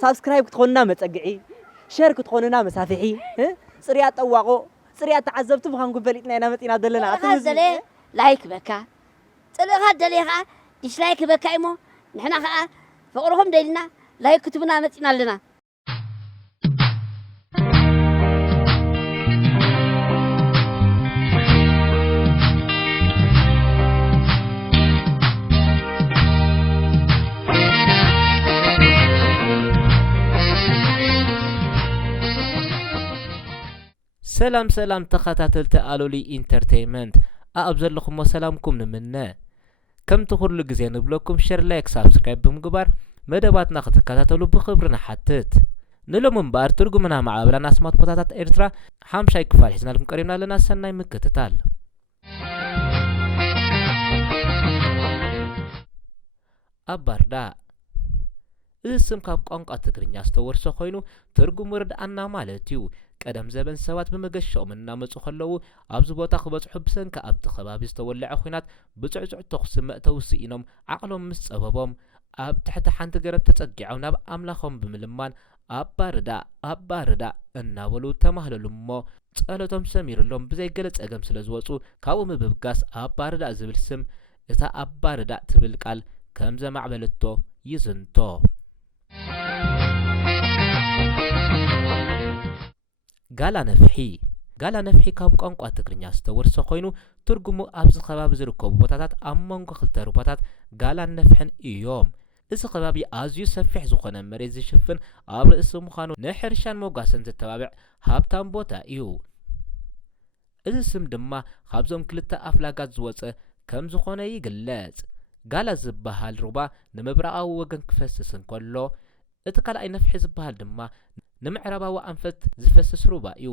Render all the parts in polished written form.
سبسكرايب كتخوننا متقعي شير كتخوننا مسافحي صريات طواقو صريات تعذبت بخان قبلتنا انا متينا دلنا هذا لايك بكا طلع هذا ليها ديسلايك بكا ايمو نحنا خا فقرهم ديلنا لايك كتبنا متينا لنا سلام تخاتاتل تقالولي انترتينمنت أقبل لكم وسلامكم نمنا كم تخرلو غزي نبلوكم شير لايك سبسكرايب بمقبار مدباتنا ختكاتاتلو بخبرنا حتت نلو منبار ترجمنا مع بلان اسمات بوتاتات إرترا حامشاي كفال حسنا لكم قريبنا لنا سناي مكتتال أباردا اسم كاب قنقا تقرنيا استورسو خوينو ترجم ورد أنا مالتيو قدم زبن سوات بمغشوم እናመጹ خلو ኣብዚ ቦታ ክበጽሑ ብሰንካ ኣብቲ ከባቢ ዝተወልዐ ኩናት ብጽዕጽዕ ተኽሲ መእተው ስኢኖም ዓቕሎም ምስ ጸበቦም ኣብ ትሕቲ ሓንቲ ገረብ ተጸጊዖም ናብ ኣምላኾም ብምልማን ኣባርዳ እናበሉ ተማህለሉ እሞ ጸሎቶም ሰሚሩሎም ብዘይገለ ጸገም ስለ ዝወጹ ካብኡ ምብብጋስ ኣባርዳ ዝብል ስም እታ ኣባርዳ ትብል ቃል ከም ዘማዕበለቶ ይዝንቶ ጋላ ነፍሒ ካብ ቋንቋ ትግርኛ ዝተወርሰ ኮይኑ ትርጉሙ ኣብዚ ከባቢ ዝርከቡ ቦታታት ኣብ መንጎ ክልተ ሩባታት ጋላን ነፍሕን እዮም እዚ ከባቢ ኣዝዩ ሰፊሕ ዝኾነ መሬት ዝሽፍን ኣብ ርእሲ ምዃኑ ንሕርሻን ሞጓስን ዝተባብዕ ሃብታም ቦታ እዩ እዚ ስም ድማ ካብዞም ክልተ ኣፍላጋት ዝወፀ ከም ዝኾነ ይግለጽ ጋላ ዝበሃል ሩባ ንምብራቃዊ ወገን ክፈስስ እንከሎ እቲ ካልኣይ ነፍሒ ዝበሃል ድማ ንምዕራባዊ ኣንፈት ዝፈስስ ሩባ እዩ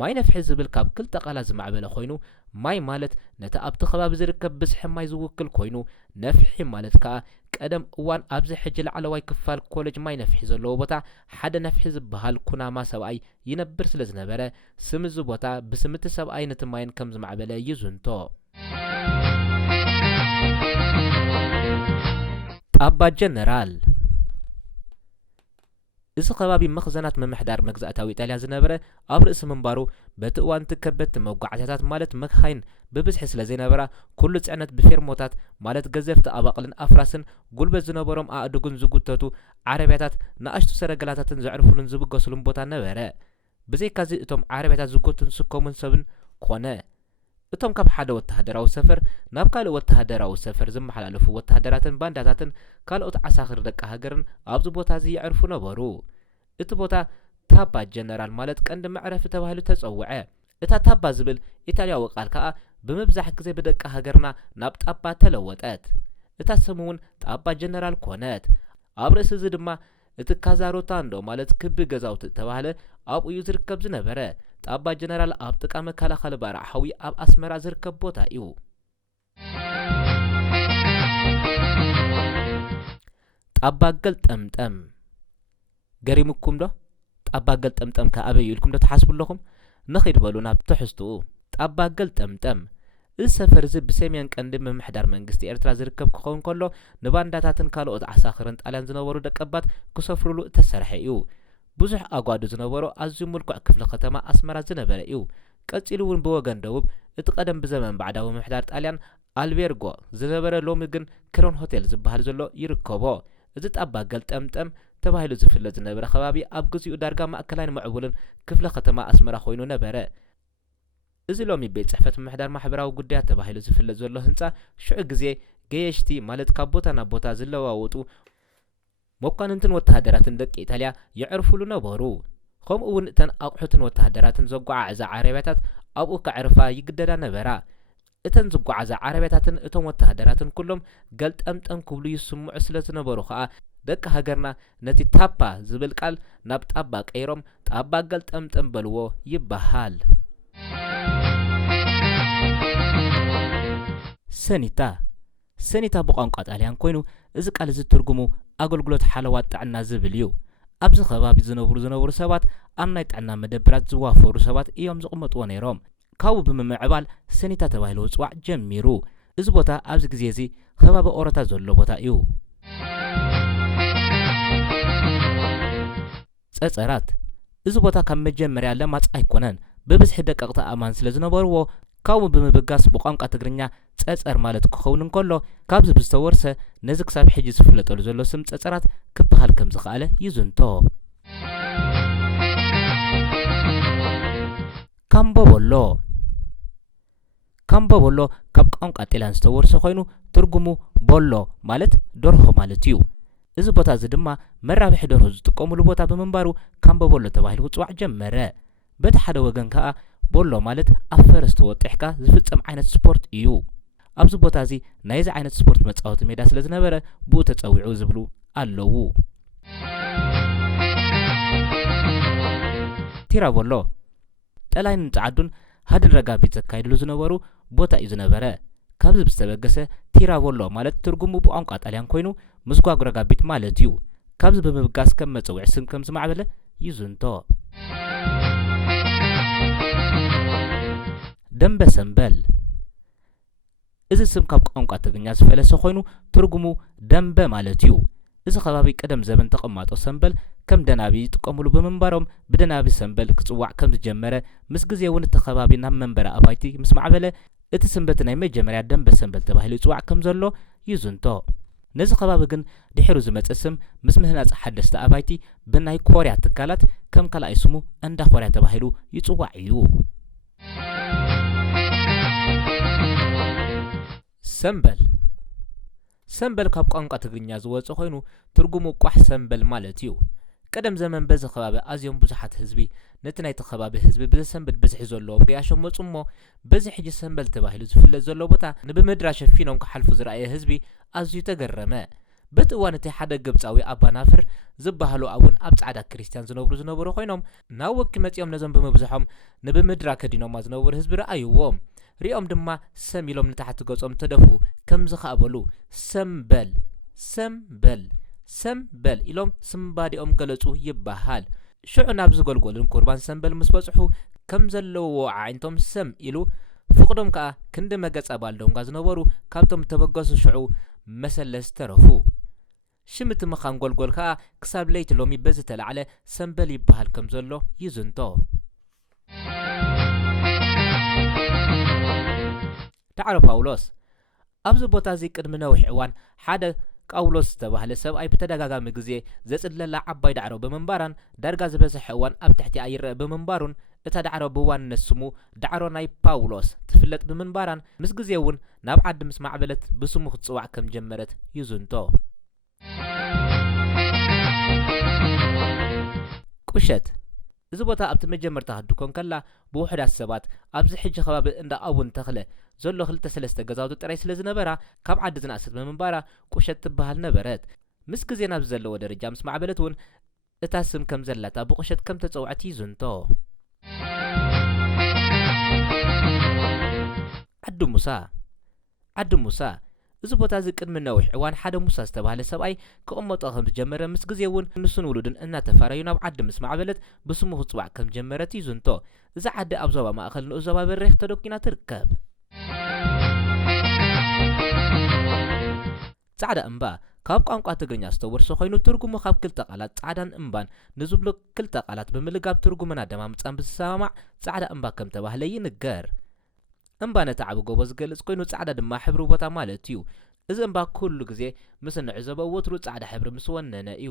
ማይ ነፍሒ ዝብል ካብ ክልተ ቃላት ዝማዕበለ ኮይኑ ማይ ማለት ነቲ ኣብቲ ከባቢ ዝርከብ ብዝሒ ማይ ዝውክል ኮይኑ ነፍሒ ማለት ከዓ ቀደም እዋን ኣብዚ ሕጂ ላዕለዋይ ክፋል ኮሌጅ ማይ ነፍሒ ዘለዎ ቦታ ሓደ ነፍሒ ዝበሃል ኩናማ ሰብኣይ ይነብር ስለ ዝነበረ ስም እዚ ቦታ ብስምቲ ሰብኣይ ነቲ ማይን ከም ዝማዕበለ ይዝንቶ ጣባ ጀነራል እዚ ከባቢ መኽዘናት መምሕዳር መግዛእታዊ ኢጣልያ ዝነበረ ኣብ ርእሲ ምንባሩ በቲ እዋን ትከበድቲ መጓዓዝያታት ማለት መካይን ብብዝሒ ስለ ዘይነበራ ኩሉ ጽዕነት ብፌርሞታት ማለት ገዘፍቲ ኣባቕልን ኣፍራስን ጉልበት ዝነበሮም ኣእዱግን ዝጉተቱ ዓረብያታት ንኣሽቱ ሰረገላታትን ዘዕርፉሉን ዝብገሱሉን ቦታ ነበረ ብዘይካዚ እቶም ዓረብያታት ዝጎቱን ዝስከሙን ሰብን ኮነ እቶም ካብ ሓደ ወተሃደራዊ ሰፈር ናብ ካልእ ወተሃደራዊ ሰፈር ዝመሓላለፉ ወተሃደራትን ባንዳታትን ካልኦት ዓሳኽር ደቂ ሃገርን ኣብዚ ቦታ እዚ ይዕርፉ ነበሩ እቲ ቦታ ታባ ጀነራል ማለት ቀንዲ መዕረፊ ተባሂሉ ተጸውዐ እታ ታባ ዝብል ኢጣልያዊ ቃል ከዓ ብምብዛሕ ግዜ ብደቂ ሃገርና ናብ ጣባ ተለወጠት እታ ስም እውን ጣባ ጀነራል ኮነት ኣብ ርእሲ እዚ ድማ እቲ ካዛሮታንዶ ማለት ክቢ ገዛውቲ ተባህለ ኣብኡ እዩ ዝርከብ ዝነበረ ጣባ ጀነራል ኣብ ጥቃ መከላኸሊ ባርዕ ሓዊ ኣብ ኣስመራ ዝርከብ ቦታ እዩ ጣባ ገልጠምጠም ገሪምኩም ዶ ጣባ ገልጠምጠም ከኣበይ ኢልኩም ዶ ተሓስቡ ኣለኹም ንኸይድ በሉ ናብ ትሕዝትኡ ጣባ ገልጠምጠም እዚ ሰፈር እዚ ብሰሜን ቀንዲ ምምሕዳር መንግስቲ ኤርትራ ዝርከብ ክኸውን ከሎ ንባንዳታትን ካልኦት ዓሳኽርን ጣልያን ዝነበሩ ደቀባት ክሰፍሩሉ እተሰርሐ እዩ ብዙሕ ኣጓዱ ዝነበሮ ኣዝዩ ምልኩዕ ክፍለ ከተማ ኣስመራ ዝነበረ እዩ ቀፂሉ እውን ብወገን ደቡብ እቲ ቀደም ብዘመን ባዕዳዊ ምምሕዳር ጣልያን ኣልቤርጎ ዝነበረ ሎሚ ግን ክሮን ሆቴል ዝበሃል ዘሎ ይርከቦ እዚ ጣባ ገልጠምጠም ተባሂሉ ዝፍለጥ ዝነበረ ከባቢ ኣብ ግዚኡ ዳርጋ ማእከላይን ምዕቡልን ክፍለ ከተማ ኣስመራ ኮይኑ ነበረ እዚ ሎሚ ቤት ጽሕፈት ምምሕዳር ማሕበራዊ ጉዳያት ተባሂሉ ዝፍለጥ ዘሎ ህንጻ ሽዑ ግዜ ገየሽቲ ማለት ካብ ቦታ ናብ ቦታ ዝለዋወጡ መኳንንትን ወተሃደራትን ደቂ ኢጣልያ ይዕርፉሉ ነበሩ ከምኡ እውን እተን ኣቑሑትን ወተሃደራትን ዘጓዓዕዛ ዓረብያታት ኣብኡ ከዕርፋ ይግደዳ ነበራ እተን ዝጓዓዛ ዓረብያታትን እቶም ወተሃደራትን ኩሎም ገልጠምጠም ክብሉ ይስምዑ ስለ ዝነበሩ ከዓ ደቂ ሃገርና ነቲ ታፓ ዝብል ቃል ናብ ጣባ ቀይሮም ጣባ ገልጠምጠም በልዎ ይበሃል ሰኒታ ብቋንቋ ጣልያን ኮይኑ እዚ ቃል እዚ ትርጉሙ ኣገልግሎት ሓለዋት ጥዕና ዝብል እዩ ኣብዚ ከባቢ ዝነብሩ ሰባት ኣብ ናይ ጥዕና መደብራት ዝዋፈሩ ሰባት እዮም ዝቕመጥዎ ነይሮም ካብኡ ብምምዕባል ሰኒታ ተባሂሉ ዝፅዋዕ ጀሚሩ እዚ ቦታ ኣብዚ ግዜ እዚ ከባቢ ኦሮታት ዘሎ ቦታ እዩ። ጸጸራት እዚ ቦታ ካብ መጀመርያ ለማጽ ኣይኮነን። ብብዝሒ ደቀቕቲ ኣእማን ስለ ዝነበርዎ ካብኡ ብምብጋስ ብቋንቋ ትግርኛ ጸጸር ማለት ክኸውን እንከሎ ካብዚ ብዝተወርሰ ነዚ ክሳብ ሕጂ ዝፍለጠሉ ዘሎ ስም ጸጸራት ክበሃል ከም ዝኽኣለ ይዝንቶ። ካምቦቦሎ ካምቦቦሎ ካብ ቋንቋ ጤላን ዝተወርሰ ኮይኑ ትርጉሙ ቦሎ ማለት ደርሆ ማለት እዩ። እዚ ቦታ እዚ ድማ መራብሒ ደርሆ ዝጥቀሙሉ ቦታ ብምንባሩ ካምቦቦሎ ተባሂሉ ክጽዋዕ ጀመረ። በቲ ሓደ ወገን ከዓ ቦሎ ማለት ኣብ ፈረስ ተወጢሕካ ዝፍጸም ዓይነት ስፖርት እዩ። ኣብዚ ቦታ እዚ ናይዚ ዓይነት ስፖርት መጻወቲ ሜዳ ስለ ዝነበረ ብኡ ተጸዊዑ ዝብሉ ኣለዉ። ቲራቦሎ ጠላይን ጸዓዱን ሃድን ረጋቢት ዘካይድሉ ዝነበሩ ቦታ እዩ ዝነበረ። ካብዚ ብዝተበገሰ ቲራቦሎ ማለት ትርጉሙ ብቋንቋ ጣልያን ኮይኑ ምስጓግ ረጋቢት ማለት እዩ። ካብዚ ብምብጋስ ከም መጸውዒ ስም ከም ዝማዕበለ ይዝንቶ። ደንበ ሰንበል እዚ ስም ካብ ቋንቋ ትግርኛ ዝፈለሰ ኮይኑ ትርጉሙ ደንበ ማለት እዩ። እዚ ከባቢ ቀደም ዘመን ተቐማጦ ሰንበል ከም ደናቢ ይጥቀሙሉ ብምንባሮም ብደናቢ ሰንበል ክጽዋዕ ከም ዝጀመረ ምስ ግዜ እውን እቲ ከባቢ ናብ መንበረ ኣባይቲ ምስ ማዕበለ እቲ ስንበት ናይ መጀመርያ ደንበ ሰንበል ተባሂሉ ይጽዋዕ ከም ዘሎ ይዝንቶ። ነዚ ከባቢ ግን ድሒሩ ዝመጸ ስም ምስ ምህናጽ ሓደስቲ ኣባይቲ ብናይ ኮርያ ትካላት ከም ካልኣይ ስሙ እንዳ ኮርያ ተባሂሉ ይጽዋዕ እዩ። ሰንበል ሰንበል ካብ ቋንቋ ትግርኛ ዝወፀ ኮይኑ ትርጉሙ ቋሕ ሰንበል ማለት እዩ። ቀደም ዘመን በዚ ከባቢ ኣዝዮም ብዙሓት ህዝቢ ነቲ ናይቲ ከባቢ ህዝቢ ብዘሰንብድ ብዝሒ ዘለዎም ገያሾም መፁ እሞ በዚ ሕጂ ሰንበል ተባሂሉ ዝፍለጥ ዘሎ ቦታ ንብምድራ ሸፊኖም ክሓልፉ ዝረኣየ ህዝቢ ኣዝዩ ተገረመ። በቲ እዋን እቲ ሓደ ግብፃዊ ኣባ ናፍር ዝበሃሉ ኣቡን ኣብ ጻዕዳ ክርስቲያን ዝነበሩ ኮይኖም ናብ ወኪ መጺኦም ነዞም ብምብዝሖም ንብምድራ ከዲኖማ ዝነበሩ ህዝቢ ረኣይዎም። ሪኦም ድማ ሰም ኢሎም ንታሕቲ ገጾም ተደፍኡ ከም ዝኸኣበሉ ሰምበል ሰምበል ሰምበል ኢሎም ስምባዲኦም ገለጹ ይበሃል። ሽዑ ናብ ዝገልገሉን ቁርባን ሰንበል ምስ በጽሑ ከም ዘለውዎ ዓይነቶም ሰም ኢሉ ፍቕዶም ከዓ ክንዲ መገጸ ባልዶምጋ ዝነበሩ ካብቶም ተበገሱ ሽዑ መሰለስ ተረፉ። ሽምቲ ምኻን ጎልጎል ከዓ ክሳብ ለይቲ ሎሚ በዚ ተላዕለ ሰንበል ይበሃል ከም ዘሎ ይዝንቶ። ዳዕሮ ጳውሎስ ኣብዚ ቦታ እዚ ቅድሚ ነዊሕ እዋን ሓደ ቃውሎስ ዝተባህለ ሰብኣይ ብተደጋጋሚ ግዜ ዘጽለላ ዓባይ ዳዕሮ ብምንባራን ዳርጋ ዝበዝሐ እዋን ኣብ ትሕቲኣ ይርአ ብምንባሩን እታ ዳዕሮ ብዋንነት ስሙ ዳዕሮ ናይ ጳውሎስ ትፍለጥ ብምንባራን ምስ ግዜ እውን ናብ ዓዲ ምስ ማዕበለት ብስሙ ክትጽዋዕ ከም ጀመረት ይዝንቶ። ቁሸት እዚ ቦታ ኣብቲ መጀመርታ ክድኮን ከላ ብውሕዳት ሰባት ኣብዚ ሕጂ ከባቢ እንዳ ኣቡን ተኽለ ዘሎ 2-3 ገዛውቲ ጥራይ ስለ ዝነበራ ካብ ዓዲ ዝናእሰት ብምንባራ ቁሸት ትበሃል ነበረት። ምስ ግዜ ናብ ዘለዎ ደረጃ ምስ ማዕበለት እውን እታ ስም ከም ዘላታ ብቁሸት ከም ተጸውዐት ይዝንቶ። ዓዲ ሙሳ ዓዲ ሙሳ እዚ ቦታ እዚ ቅድሚ ነዊሕ እዋን ሓደ ሙሳ ዝተባህለ ሰብኣይ ክቕመጦ ከም ዝጀመረ ምስ ግዜ እውን ንሱን ውሉድን እናተፋረዩ ናብ ዓዲ ምስ ማዕበለት ብስሙ ክጽዋዕ ከም ጀመረት ይዝንቶ። እዛ ዓዲ ኣብ ዞባ ማእኸል ንኡ ዞባ በሪኽ ተደቂና ትርከብ። ጻዕዳ እምባ ካብ ቋንቋ ትግርኛ ዝተወርሰ ኮይኑ ትርጉሙ ካብ ክልተ ቃላት ጻዕዳን እምባን ንዝብሉ ክልተ ቃላት ብምልጋብ ትርጉምን ኣደማምፃን ብዝሰማማዕ ጻዕዳ እምባ ከም ተባህለ ይንገር። እምባ ነቲ ዓቢ ጎቦ ዝገልጽ ኮይኑ ጻዕዳ ድማ ሕብሪ ቦታ ማለት እዩ። እዚ እምባ ኩሉ ግዜ ምስ ንዕዘቦ ወትሩ ጻዕዳ ሕብሪ ምስ ወነነ እዩ።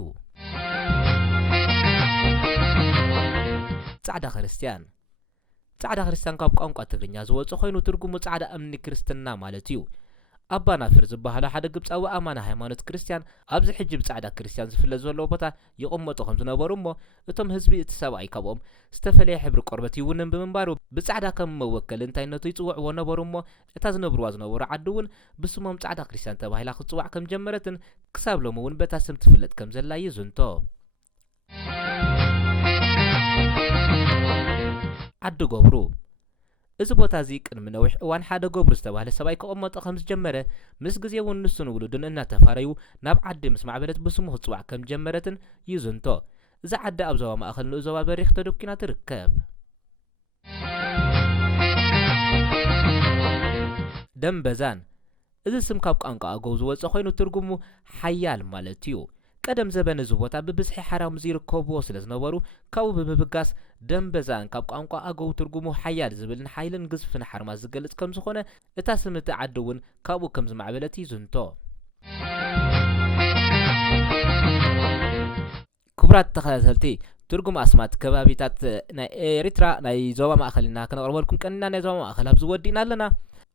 ጻዕዳ ክርስቲያን ጻዕዳ ክርስቲያን ካብ ቋንቋ ትግርኛ ዝወፀ ኮይኑ ትርጉሙ ጻዕዳ እምኒ ክርስትና ማለት እዩ። ኣባ ናፍር ዝበሃሉ ሓደ ግብፃዊ ኣማና ሃይማኖት ክርስቲያን ኣብዚ ሕጂ ብጻዕዳ ክርስቲያን ዝፍለጥ ዘሎ ቦታ ይቕመጡ ከም ዝነበሩ እሞ እቶም ህዝቢ እቲ ሰብኣይ ካብኦም ዝተፈለየ ሕብሪ ቆርበት ይውንን ብምንባሩ ብጻዕዳ ከም መወከል እንታይነቱ ይጽውዕዎ ነበሩ እሞ እታ ዝነብርዋ ዝነበሩ ዓዲ እውን ብስሞም ጻዕዳ ክርስቲያን ተባሂላ ክትጽዋዕ ከም ጀመረትን ክሳብ ሎሚ እውን በታ ስም ትፍለጥ ከም ዘላ ይዝንቶ። ዓዲ ገብሩ እዚ ቦታ እዚ ቅድሚ ነዊሕ እዋን ሓደ ገብሩ ዝተባህለ ሰብኣይ ክቕመጦ ከም ዝጀመረ ምስ ግዜ እውን ንሱን ውሉድን እናተፋረዩ ናብ ዓዲ ምስ ማዕበለት ብስሙ ክትጽዋዕ ከም ጀመረትን ይዝንቶ። እዛ ዓዲ ኣብ ዞባ ማእኸል ንኡ ዞባ በሪኽ ተደቂና ትርከብ። ደንበዛን እዚ ስም ካብ ቋንቋ ኣገው ዝወፀ ኮይኑ ትርጉሙ ሓያል ማለት እዩ ቀደም ዘበን እዚ ቦታ ብብዝሒ ሓራም ዝርከብዎ ስለ ዝነበሩ ካብኡ ብምብጋስ ደንበዛን ካብ ቋንቋ ኣገው ትርጉሙ ሓያል ዝብልን ሓይልን ግዝፍን ሓርማዝ ዝገልጽ ከም ዝኾነ እታ ስምቲ ዓዲ እውን ካብኡ ከም ዝማዕበለት ይዝንቶ ክቡራት ተኸታተልቲ ትርጉም ኣስማት ከባቢታት ናይ ኤሪትራ ናይ ዞባ ማእኸልና ከነቕርበልኩም ቀኒና ናይ ዞባ ማእኸል ኣብ ዝወዲእና ኣለና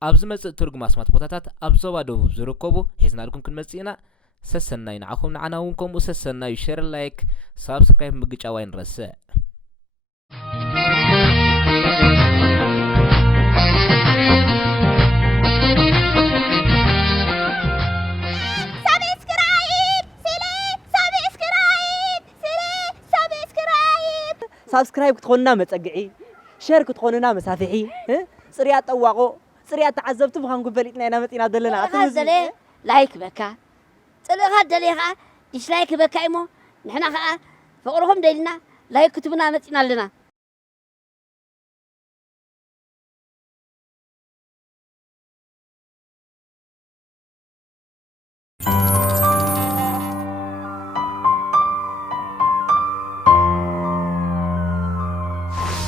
ኣብ ዝመጽእ ትርጉም ኣስማት ቦታታት ኣብ ዞባ ደቡብ ዝርከቡ ሒዝናልኩም ክንመጽእ ኢና ሰሰናይ ንዓኹም ንዓና እውን ከምኡ ሰሰናይ ሼር ላይክ ሳብስክራይብ ምግጫዋ ይንረስዕ سابسكرايب كتخوننا متسقعي شير كتخوننا مسافحي صريات طواقو صريات تعذبتو بخان قبلتنا انا متينا دلنا هذا لايك بكا طلع دليخا ديش لايك بكا ايمو نحنا خا فقرهم دلنا لايك كتبنا متينا لنا